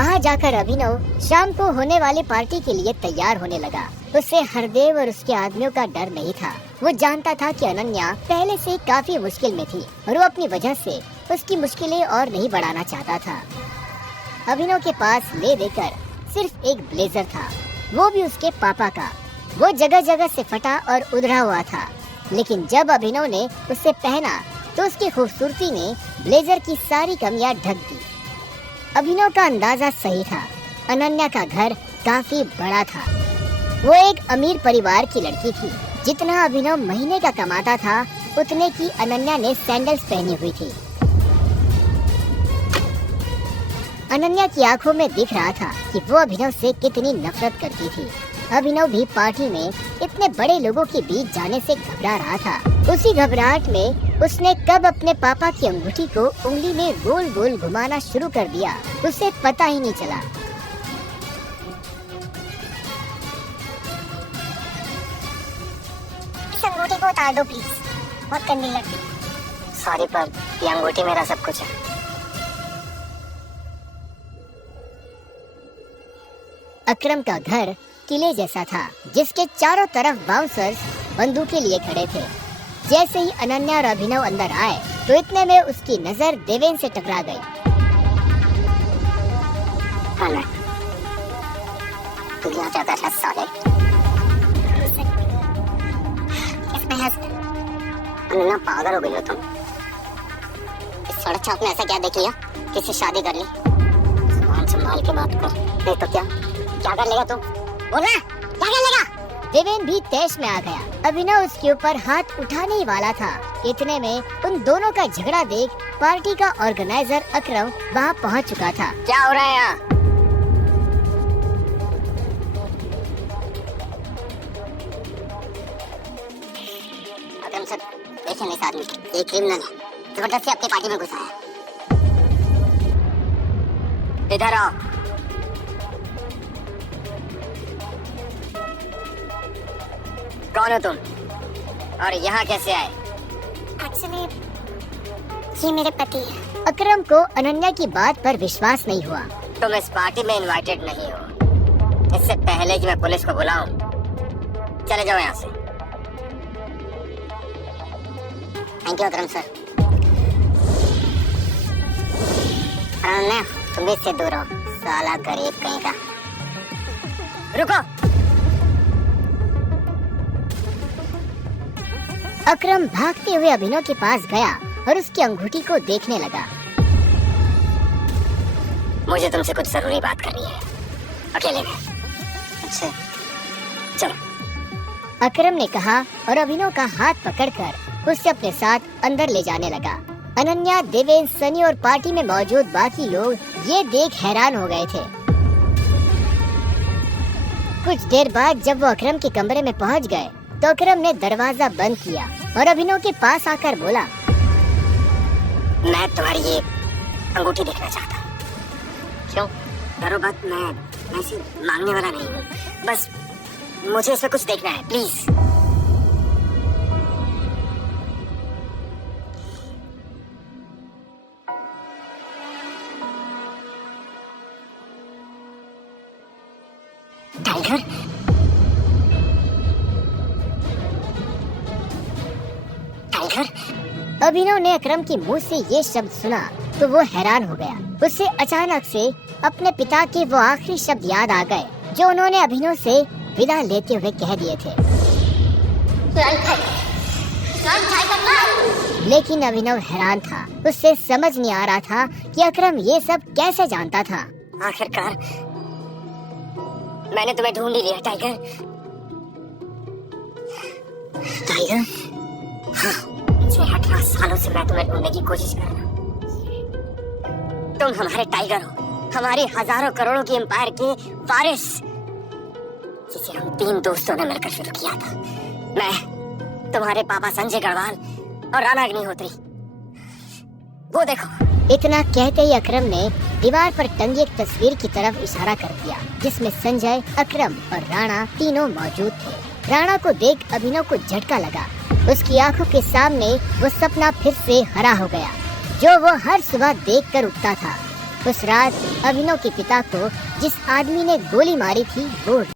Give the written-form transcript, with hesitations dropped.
वहाँ जाकर अभिनव शाम को होने वाली पार्टी के लिए तैयार होने लगा। उसे हरदेव और उसके आदमियों का डर नहीं था। वो जानता था कि अनन्या पहले से काफी मुश्किल में थी और वो अपनी वजह से उसकी मुश्किलें और नहीं बढ़ाना चाहता था। अभिनव के पास ले देकर सिर्फ एक ब्लेजर था, वो भी उसके पापा का। वो जगह जगह से फटा और उधड़ा हुआ था, लेकिन जब अभिनव ने उसे पहना तो उसकी खूबसूरती ने ब्लेजर की सारी कमियां ढक दी। अभिनव का अंदाजा सही था। अनन्या का घर काफी बड़ा था। वो एक अमीर परिवार की लड़की थी। जितना अभिनव महीने का कमाता था उतने की अनन्या ने सैंडल्स पहनी हुई थी। अनन्या की आंखों में दिख रहा था कि वो अभिनव से कितनी नफरत करती थी। अभिनव भी पार्टी में इतने बड़े लोगों के बीच जाने से घबरा रहा था। उसी घबराहट में उसने कब अपने पापा की अंगूठी को उंगली में गोल गोल घुमाना शुरू कर दिया, उसे पता ही नहीं चला। इस अंगूठी को उतार दो प्लीज, बहुत गंदी लगती। सॉरी पर ये अंगूठी मेरा सब कुछ है। अकरम का घर किले जैसा था, जिसके चारों तरफ बाउंसर्स बंदूकें लिए खड़े थे। जैसे ही अनन्या और अभिनव अंदर आए तो इतने में उसकी नजर देवेन से टकरा गई। तू यहाँ जाता था साले। अनन्या पागल हो गई हो तुम। इस सड़क चौक में ऐसा क्या देख लिया किसी शादी कर ली? संभाल के बात कर, नहीं तो क्या कर लेगा तू? बोल रहा क्या कर लेगा? देवेन भी तैश में आ गया। अभिनव उसके ऊपर हाथ उठाने ही वाला था। इतने में उन दोनों का झगड़ा देख पार्टी का ऑर्गेनाइजर अकरम वहाँ पहुँच चुका था। क्या हो रहा है यहाँ? अकरम सर देखिए इस आदमी को, एक क्रिमिनल है, जबरदस्ती अपनी पार्टी में घुसा है। इधर आओ। कौन हो तुम और यहाँ कैसे आए? एक्चुअली ये मेरे पति है। अकरम को अनन्या की बात पर विश्वास नहीं हुआ। तुम इस पार्टी में इनवाइटेड नहीं हो। इससे पहले कि मैं पुलिस को बुलाऊं, चले जाओ यहाँ से। Thank you Akram sir. Ananya तुम भी इससे दूर रहो, साला गरीब कहीं का। रुको। अकरम भागते हुए अभिनव के पास गया और उसकी अंगूठी को देखने लगा। मुझे तुमसे कुछ जरूरी बात करनी है, अकेले में। अच्छा चलो। अकरम ने कहा और अभिनव का हाथ पकड़कर उसे अपने साथ अंदर ले जाने लगा। अनन्या, देवेन, सनी और पार्टी में मौजूद बाकी लोग ये देख हैरान हो गए थे। कुछ देर बाद जब वो अकरम के कमरे में पहुंच गए तो अकरम ने दरवाजा बंद किया और अभिनव के पास आकर बोला, मैं तुम्हारी ये अंगूठी देखना चाहता हूँ। क्यों? डरो मत, मैं ऐसे मांगने वाला नहीं हूँ, बस मुझे इसमें कुछ देखना है, प्लीज। टाइगर? अभिनव ने अकरम के मुंह से ये शब्द सुना तो वो हैरान हो गया। उसे अचानक से अपने पिता के वो आखिरी शब्द याद आ गए जो उन्होंने अभिनव से विदा लेते हुए कह दिए थे। लेकिन अभिनव हैरान था। उससे समझ नहीं आ रहा था कि अकरम ये सब कैसे जानता था। आखिरकार मैंने तुम्हें ढूंढ ही लिया टाइगर। टाइगर? हाँ, 18 सालों से मैं तुम्हें ढूंढने की कोशिश कर रहा हूँ। तुम हमारे टाइगर हो, हमारी हजारों करोड़ों की एम्पायर के वारिस, जिसे हम 3 दोस्तों ने मिलकर शुरू किया था। मैं, तुम्हारे पापा संजय गढ़वाल और राणा अग्निहोत्री। वो देखो। इतना कहते ही अकरम ने दीवार पर टंगी एक तस्वीर की तरफ इशारा कर दिया जिसमें संजय, अकरम और राणा तीनों मौजूद थे। राणा को देख अभिनव को झटका लगा। उसकी आंखों के सामने वो सपना फिर से हरा हो गया जो वो हर सुबह देखकर उठता था। उस रात अभिनव के पिता को जिस आदमी ने गोली मारी थी वो